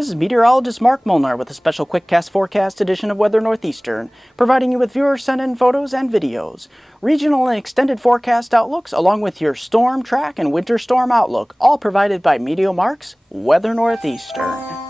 This is meteorologist Mark Molnar with a special QuickCast Forecast edition of Weather Northeastern, providing you with viewers sent-in photos and videos, regional and extended forecast outlooks, along with your storm track and winter storm outlook, all provided by Meteomark's Weather Northeastern.